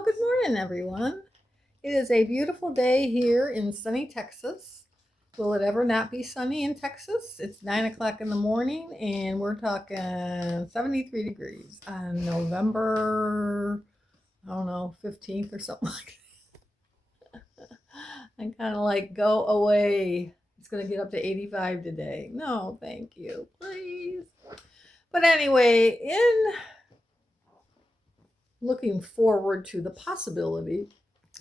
Well, good morning, everyone. It is a beautiful day here in sunny Texas. Will it ever not be sunny in Texas? It's 9 o'clock in the morning, and we're talking 73 degrees on November, I don't know, 15th or something like that. I'm kind of like, go away. It's going to get up to 85 today. No, thank you, please. But anyway, in looking forward to the possibility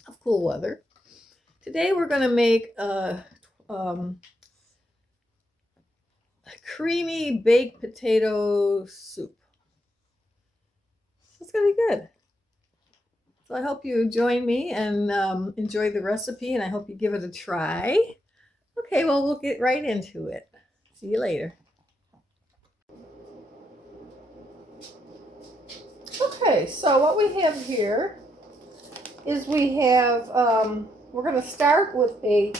of cool weather, today we're going to make a creamy baked potato soup. It's going to be good. So I hope you join me and enjoy the recipe, and I hope you give it a try. Okay, well, we'll get right into it. See you later. Okay, so what we have here is we're going to start with a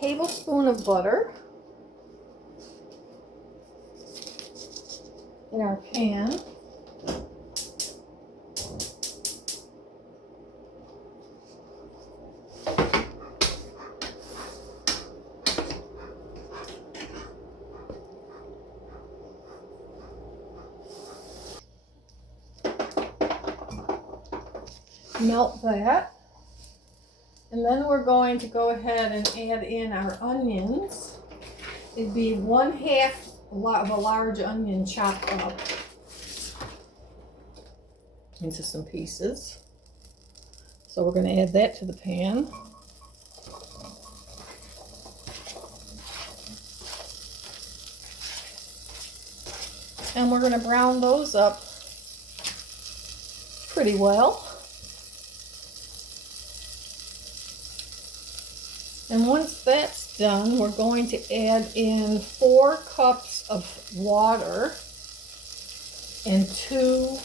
tablespoon of butter in our pan. Melt that. And then we're going to go ahead and add in our onions. It'd be 1/2 of a large onion chopped up into some pieces. So we're going to add that to the pan. And we're going to brown those up pretty well. And once that's done, we're going to add in 4 cups of water and 2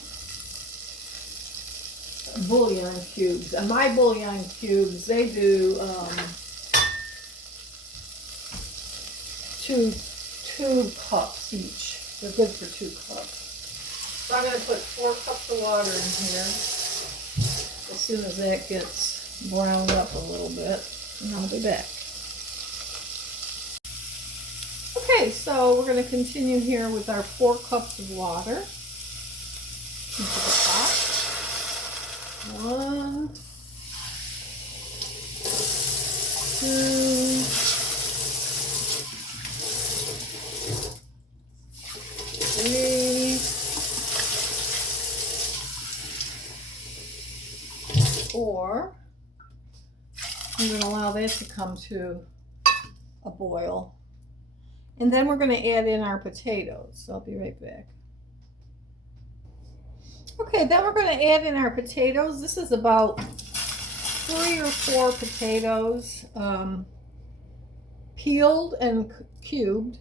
bouillon cubes. And my bouillon cubes, they do two cups each. They're good for 2 cups. So I'm going to put 4 cups of water in here as soon as that gets browned up a little bit. And I'll be back. Okay, so we're going to continue here with our 4 cups of water into the pot. 1, 2, 3, 4. I'm going to allow that to come to a boil. And then we're going to add in our potatoes. So I'll be right back. Okay, then we're going to add in our potatoes. This is about 3 or 4 potatoes, peeled and cubed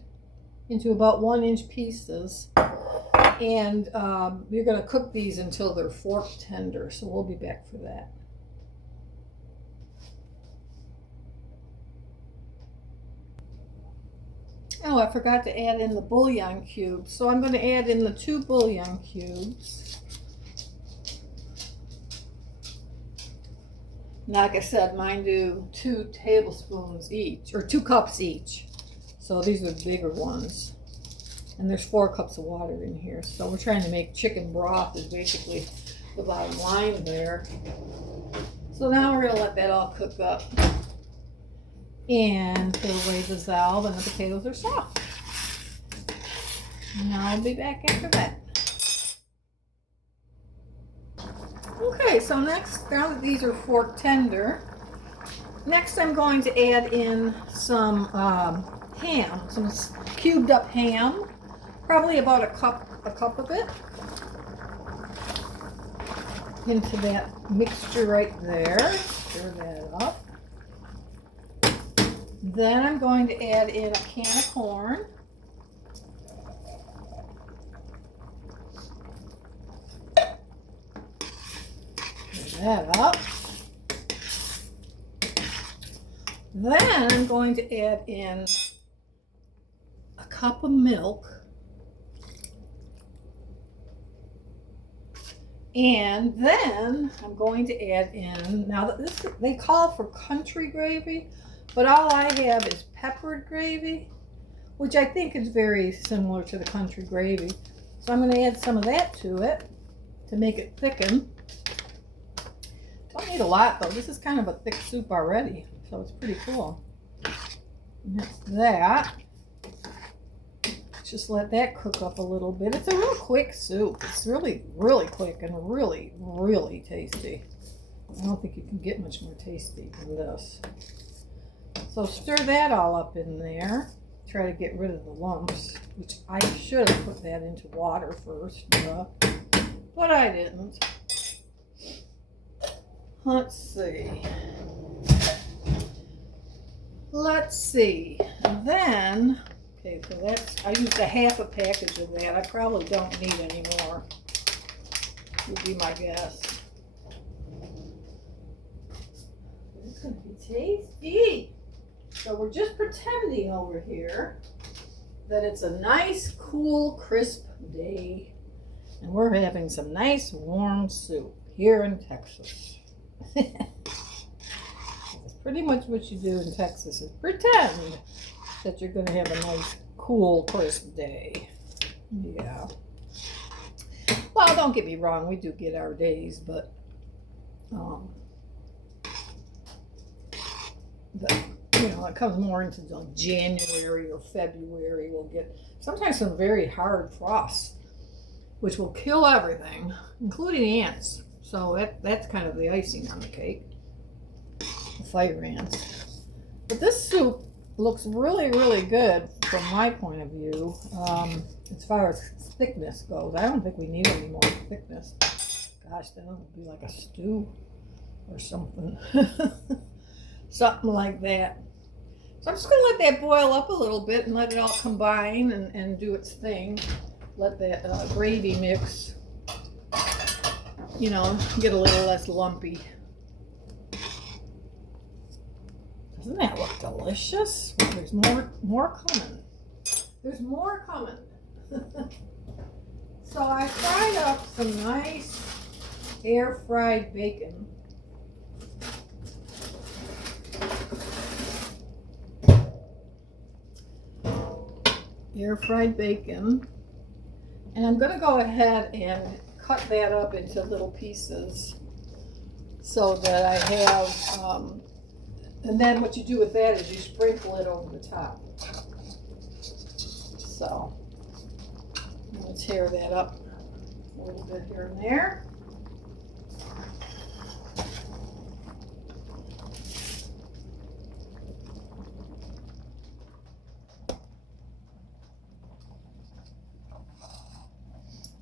into about 1-inch pieces. And you're going to cook these until they're fork tender. So we'll be back for that. Oh, I forgot to add in the bouillon cubes. So I'm going to add in the 2 bouillon cubes. Like I said, mine do 2 tablespoons each, or 2 cups each. So these are the bigger ones. And there's 4 cups of water in here. So we're trying to make chicken broth is basically the bottom line there. So now we're going to let that all cook up. And it'll away dissolve and the potatoes are soft. And I'll be back after that. Okay, so next, now that these are fork tender, next I'm going to add in some ham, some cubed up ham, probably about a cup of it, into that mixture right there. Stir that up. Then I'm going to add in a can of corn. Stir that up. Then I'm going to add in a cup of milk And then I'm going to add in, now this they call for country gravy, but all I have is peppered gravy, which I think is very similar to the country gravy. So I'm going to add some of that to it to make it thicken. Don't need a lot though. This is kind of a thick soup already, so it's pretty cool. And that's that. Just let that cook up a little bit. It's a real quick soup. It's really, really quick and really, really tasty. I don't think you can get much more tasty than this. So stir that all up in there. Try to get rid of the lumps, which I should have put that into water first, but I didn't. Let's see. And then, okay, so that's, I used a half a package of that. I probably don't need any more, would be my guess. It's going to be tasty. So we're just pretending over here that it's a nice, cool, crisp day. And we're having some nice, warm soup here in Texas. That's pretty much what you do in Texas, is pretend that you're going to have a nice, cool, crisp day. Yeah. Well, don't get me wrong. We do get our days, but you know, it comes more into like January or February. We'll get sometimes some very hard frosts, which will kill everything, including ants. So that's kind of the icing on the cake, the fire ants. But this soup looks really, really good from my point of view. As far as thickness goes, I don't think we need any more thickness. Gosh, then it would be like a stew or something. Something like that. So I'm just going to let that boil up a little bit and let it all combine and do its thing. Let that gravy mix, you know, get a little less lumpy. Doesn't that look delicious? Well, there's more coming. There's more coming. So I fried up some nice air fried bacon. Air fried bacon, and I'm going to go ahead and cut that up into little pieces so that I have, and then what you do with that is you sprinkle it over the top. So I'm going to tear that up a little bit here and there.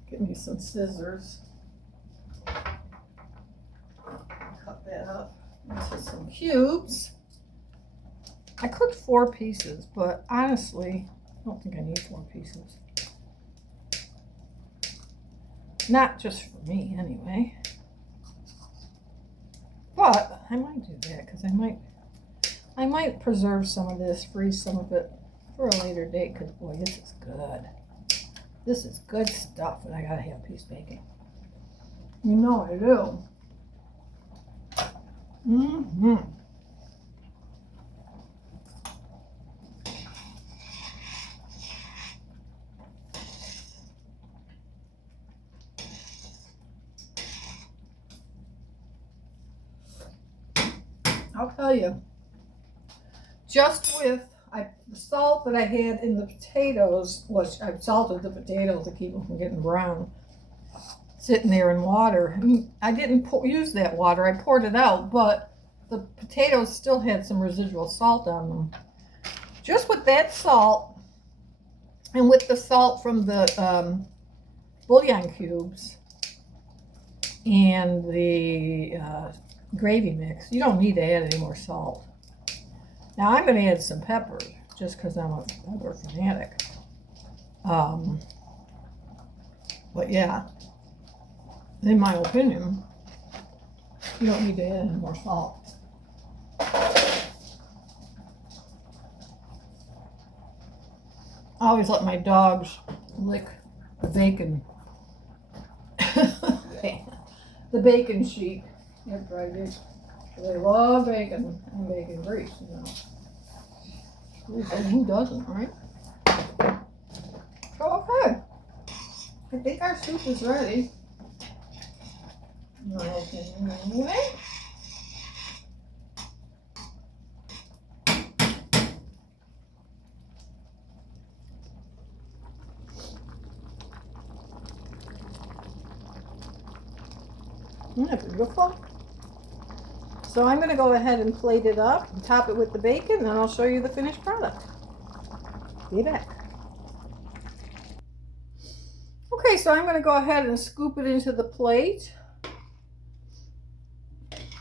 Get me some scissors. Cut that up into some cubes. I cooked 4 pieces, but honestly, I don't think I need 4 pieces. Not just for me, anyway. But I might do that because I might preserve some of this, freeze some of it for a later date. Because boy, this is good. This is good stuff, and I gotta have a piece of bacon. You know I do. Mm-hmm. I'll tell you, just with the salt that I had in the potatoes, which I've salted the potatoes to keep them from getting brown, sitting there in water. I mean, I didn't use that water. I poured it out, but the potatoes still had some residual salt on them. Just with that salt and with the salt from the bouillon cubes and the gravy mix, you don't need to add any more salt. Now I'm going to add some pepper just because I'm a pepper fanatic. But yeah, in my opinion, you don't need to add any more salt. I always let my dogs lick the bacon. the bacon sheet after I did. They love bacon and bacon grease, you know. Who doesn't, right? So, okay. I think our soup is ready. Anyway. Isn't that beautiful? So I'm going to go ahead and plate it up and top it with the bacon, and I'll show you the finished product. Be back. Okay, so I'm going to go ahead and scoop it into the plate.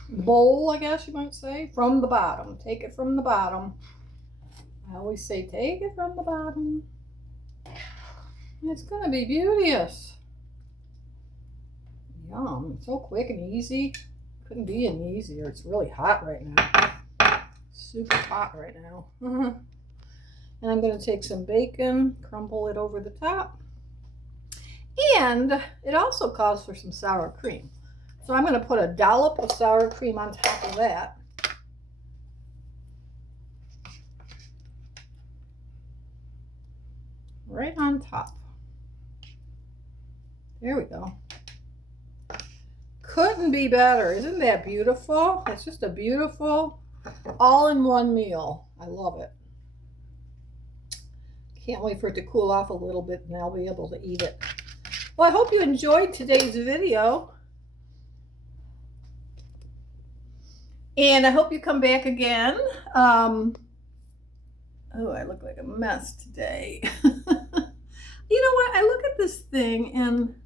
Bowl, I guess you might say, from the bottom. Take it from the bottom. I always say take it from the bottom. It's going to be beauteous. Yum, so quick and easy. Couldn't be any easier. It's really hot right now. Super hot right now. And I'm going to take some bacon, crumble it over the top. And it also calls for some sour cream. So I'm going to put a dollop of sour cream on top of that. Right on top. There we go. Couldn't be better. Isn't that beautiful? It's just a beautiful all-in-one meal. I love it. Can't wait for it to cool off a little bit and I'll be able to eat it. Well, I hope you enjoyed today's video. And I hope you come back again. Oh, I look like a mess today. You know what? I look at this thing and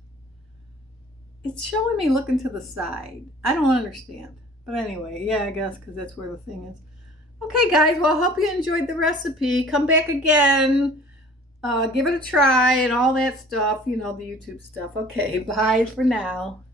it's showing me looking to the side. I don't understand. But anyway, yeah, I guess because that's where the thing is. Okay, guys. Well, I hope you enjoyed the recipe. Come back again. Give it a try and all that stuff. You know, the YouTube stuff. Okay, bye for now.